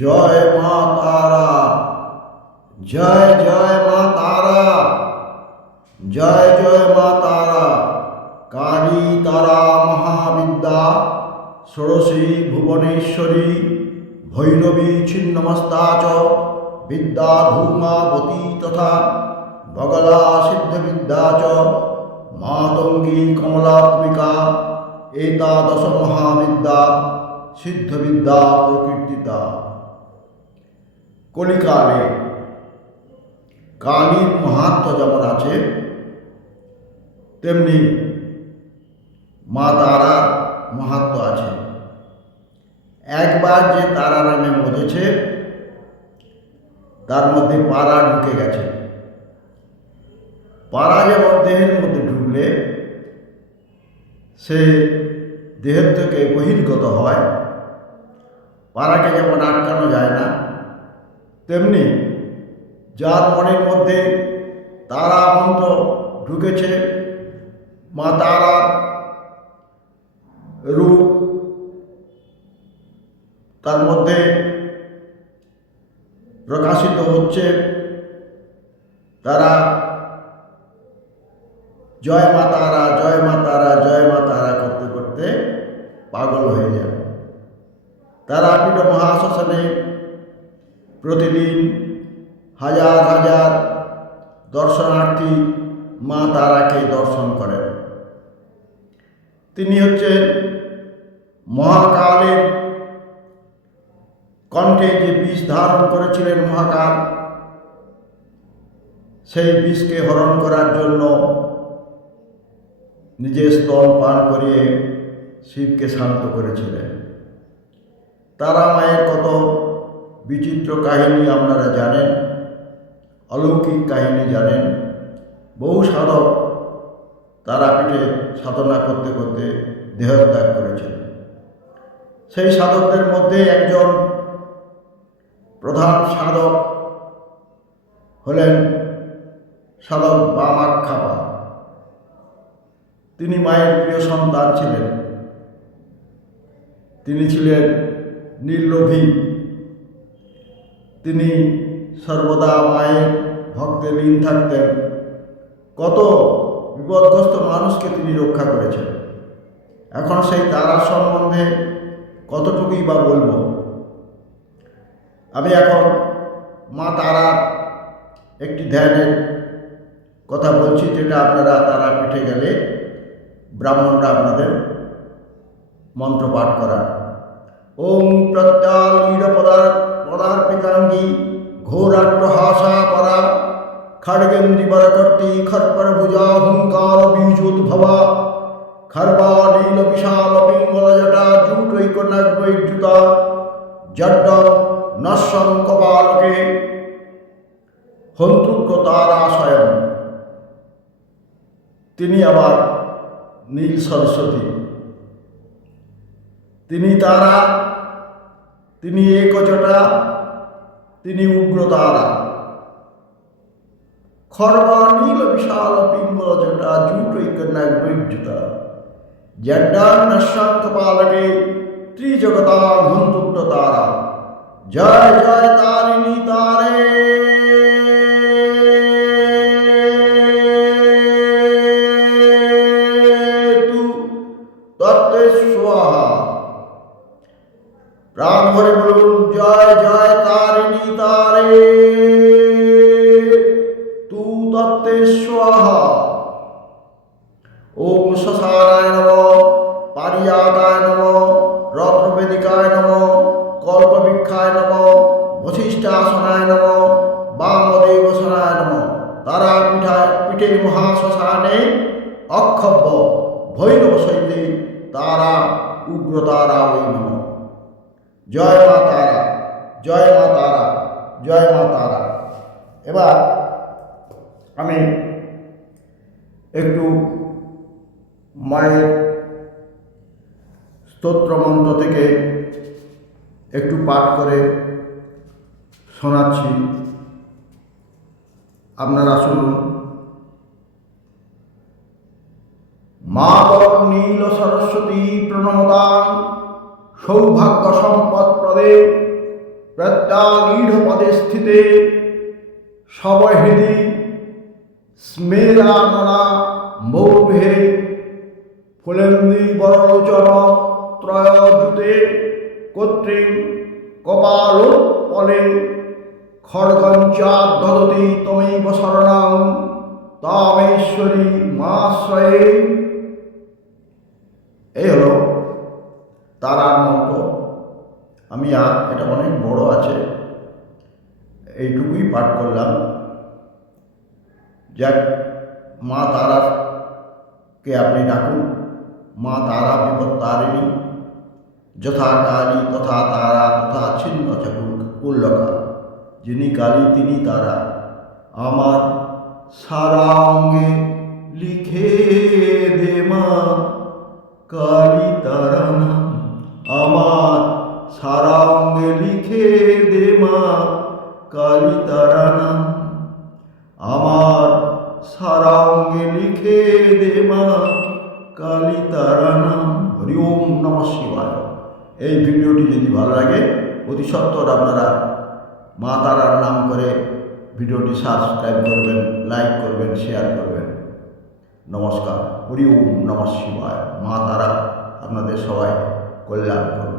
জয় মা তারা, জয় জয় মা তারা, জয় জয় মা তারা। কালী তারা মহাবিদ্যা, ষোড়শী ভুবনেশ্বরী, ভৈরবী ছিন্নমস্তা চ, বিদ্যা ধূমাবতী তথা বগলা সিদ্ধবিদ্যা চ, মাতঙ্গী কমলাত্মিকা। এতাদশ মহাবিদ্যা সিদ্ধবিদ্যা প্রকীর্তিতা। কলিকালে কালীর মাহাত্ম্য যেমন আছে, তেমনি মা তারার মাহাত্ম্য আছে। একবার যে তারা নামে মজেছে, তার মধ্যে পারা ঢুকে গেছে। পারা যেমন দেহের মধ্যে ঢুকলে সে দেহের থেকে বহির্গত হয়, পারাকে যেমন আটকানো যায় না, তেমনি যার মনের মধ্যে তারা মন্ত্র ঢুকেছে, মা তারার রূপ তার মধ্যে প্রকাশিত হচ্ছে, তারা জয় মা তারা, জয় মা তারা, জয় মা তারা করতে করতে পাগল হয়ে যাবে। তারাপীঠ মহাশ্মশানে প্রতিদিন হাজার হাজার দর্শনার্থী মা তারাকে দর্শন করেন। তিনি হচ্ছেন মহাকালের কণ্ঠে যে বিষ ধারণ করেছিলেন মহাকাল, সেই বিষকে হরণ করার জন্য নিজের স্তন পান করিয়ে শিবকে শান্ত করেছিলেন। তারা মায়ের কত বিচিত্র কাহিনী আপনারা জানেন, অলৌকিক কাহিনী জানেন। বহু সাধক তারাপীঠে সাধনা করতে করতে দেহত্যাগ করেছেন। সেই সাধকদের মধ্যে একজন প্রধান সাধক হলেন সাধক বামাক্ষাপা। তিনি মায়ের প্রিয় সন্তান ছিলেন। তিনি ছিলেন নির্লোভী। তিনি সর্বদা মায়ের ভক্তে লীন থাকতেন। কত বিপদগ্রস্ত মানুষকে তিনি রক্ষা করেছেন। এখন সেই তারা সম্বন্ধে কতটুকুই বা বলবো। আমি এখন মা তারার একটি ধ্যানের কথা বলছি, যেটা আপনারা তারাপীঠে গেলে ব্রাহ্মণরা আপনাদের মন্ত্র পাঠ করান। ওম প্রত্যালীর পদার্পিতাঙ্গী ঘোরাট্টহাসা পরা খড়গেন্দ্রি বরকর্তি খর্পর ভুজা হুঙ্কার বীজোদ্ভবা খর্বালীল বিশাল পিঙ্গল জটা জুটৈকনাগ্রৈদ্যুতা জড্ড নশ্বং কপালকে হন্তুগ্র তারা স্বয়ং। তিনি আবার নীল সরস্বতী, তিনি তারা, তিনি একজটা, তিনি উগ্র তারা। খর্বা নীল বিশাল পিঙ্গল জটা জুটৈকনাগ্রৈদ্যুতা জড্ডান্নশ্বং কপালকে ত্রিজগতা হন্তুগ্র তারা। জয় জয় তারিণী তারে, তু তত্ত্বে স্বাহা। প্রাণ ভরে বলুন জয় জয় তারিণী তারে, তু তত্ত্বে স্বাহা। ওম শ্মশানায় নমঃ, পারিজাতায় নমঃ, রত্নবেদিকায় নমঃ, কল্পবৃক্ষায় নমঃ, বশিষ্ঠাসনায় নমঃ, বামদেবসনায় নমঃ। তারাপীঠে মহাশ্মশানে অক্ষব্য ভৈরব সৈতে তারা উগ্র তারা ওই নমঃ। জয় মা তারা, জয় মা তারা, জয় মা তারা। এবার আমি একটু মায়ের স্তোত্র মন্ত্র থেকে একটু পাঠ করে শোনাচ্ছি, আপনারা শুনুন। মাতর নীল সরস্বতী প্রণমতাং সৌভাগ্য সম্পদ প্রদে प्रत्यागीढपदे स्थिते शवहृदि स्मेरानना मौभे फुलेन्दी बरलोचन त्रयोजुते कर्तृ कपालोत्पले खड्गञ्चाद्धदति तमैव शरणं तामेश्वरी माश्रये। এই হলো তারার মন্ত্র। আমি আর এটা অনেক বড় আছে, এইটুকুই পাঠ করলাম। যাক, মা তারাকে আপনি ডাকুন। মা তারা বিপত্তারিণী, যথা কালী তথা তারা তথা ছিন্ন কুল্লকা। যিনি কালী তিনি তারা। আমার সারা অঙ্গে লিখে দে মা কালী তারা নাম। আমার সারা অঙ্গে লিখে দে মা কালী তারা নাম। আমার সারা অঙ্গে লিখে দে মা কালী তারা নাম। হরি ওম নমঃ শিবায়। এই ভিডিওটি যদি ভালো লাগে অতি সত্বর আপনারা মা তারার নাম করে ভিডিওটি সাবস্ক্রাইব করবেন, লাইক করবেন, শেয়ার করবেন। নমস্কার। হরি ওম নমঃ শিবায়। মা তারা আপনাদের সবাই কল্যাণ করুন।